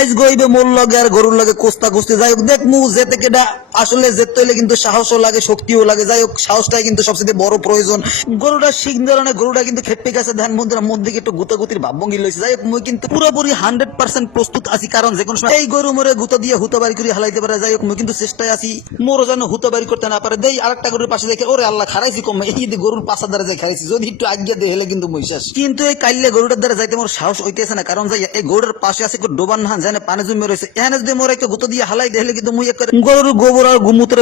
আইজ গইবে মোর লগে আর গরুর লগে কোস্তা কুস্তি। যাই হোক, দেখ মু যে থেকে এটা আসলে যেতে হইলে কিন্তু সাহসও লাগে, শক্তিও লাগে। যাই হোক, সাহসটাই কিন্তু সবচেয়ে বড় প্রয়োজন। গরুটা শিখ ধরনের গরুটা কিন্তু খেপে গেছে। ধান বন্ধুরা মধ্যে একটু গুতাগুতির ভাবভঙ্গি লইছে। যাই হোক, মুই কিন্তু পুরোপুরি হান্ড্রেড পার্সেন্ট প্রস্তুত আছি, কারণ যে কোনো সময় এই গরু মরে গুতা দিয়ে হুতা বাড়ি করে হালাইতে পারে। যাই হোক, মুই কিন্তু চেষ্টায় আছি, মোরও যেন হুতা বাড়ি করতে না পারে। দেই আরেকটা গরুর পাশে দেখে, ওরে আল্লাহ, খারাইছি কম। এই যে গরুর পাশা দ্বারা যে খারাইছি যদি একটু আজ্ঞা দিয়ে হেলে কিন্তু মই কিন্তু এই কাইলে গরুটার দ্বারা যাইতে মোর সাহস হইতেছে না। কারণ যাই এই গরুর পাশে আছে একটু ডোবান হান জানে পানি জমে রয়েছে। এখানে যদি মোর একটা গুতো দিয়ে হালাই দেখলে কিন্তু মুই গরুর গোবর আর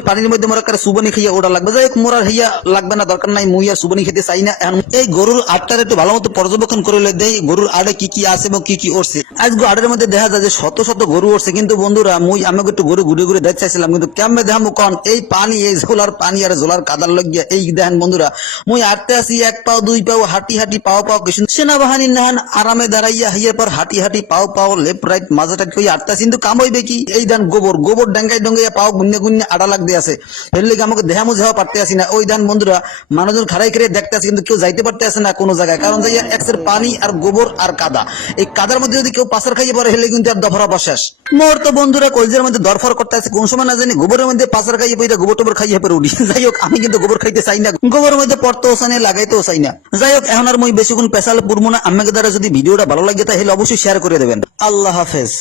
পানির মধ্যে মোর সুবানি খাইয়া লাগবে। যাই মোর হইয়া লাগবে না, দরকার নাই, মুই আর সুবানি খেতে চাই না। এই গরুর আটটার একটু ভালো মতো পর্যবেক্ষণ করে লই দেই, গরুর আড়ে কি কি আছে এবং কি কি উঠছে আজকে আড়ের মধ্যে দেখা যায় যে শত শত গরু উঠছে কিন্তু বন্ধুরা, মুই আমাকে একটু গরু ঘুরে ঘুরে দেখতে চাইছিলাম, কিন্তু কেমনে দেখামু কন, এই পানি, এই ঝোলার পানি আর ঝোলার কাদার লাগিয়া এই দেখেন বন্ধুরা, মুই আটতে আসি, এক পাও, দুই পাও, হাঁটি হাঁটি, পাও পাও, কিছু সেনাবাহিনী নাহান আরামে দাঁড়াইয়া, হিয়ার পর হাঁটি হাঁটি, পাও পাও, লেফট, রাইট মাঝাটা কই আটতে আসি কিন্তু কাম হইবে কি? এই দেন গোবর গোবর ডাঙ্গাই ডঙ্গাইয়া পাও গুন্নে গুন্নে আড়া লাগতে আছে। এর লেগে আমাকে দেহামু যাওয়া পারতে আসি না। ওই দেন বন্ধুরা, মানুষজন খারাই করে দেখতে আসে কিন্তু কেউ যাইতে পারতে আসে না কোনো জায়গায়। কারণ যাইয়া একসের পানি আর গোবর আর কাদা। এই কাদার মধ্যে যদি কেউ পাশার খাইয়ে পরে হেলে কিন্তু আর দফরা বসাস মোর তো বন্ধুরা, কলজের মধ্যে দরফর করতে আছে। কোন সময় না জানি গোবরের মধ্যে পাশার খাইয়ে পইরা গোবর টোবর খাইয়ে পরে উঠি। যাই হোক, আমি কিন্তু গোবর খাইতে চাই না। গোবরের মধ্যে পড়তেও চাই না, লাগাইতেও চাই না। যাই হোক, এখন আর মই বেশিক্ষণ পেশাল পুরবো না। আমাকে দ্বারা যদি ভিডিওটা ভালো লাগে, তাহলে অবশ্যই শেয়ার করে দেবেন। আল্লাহ হাফেজ।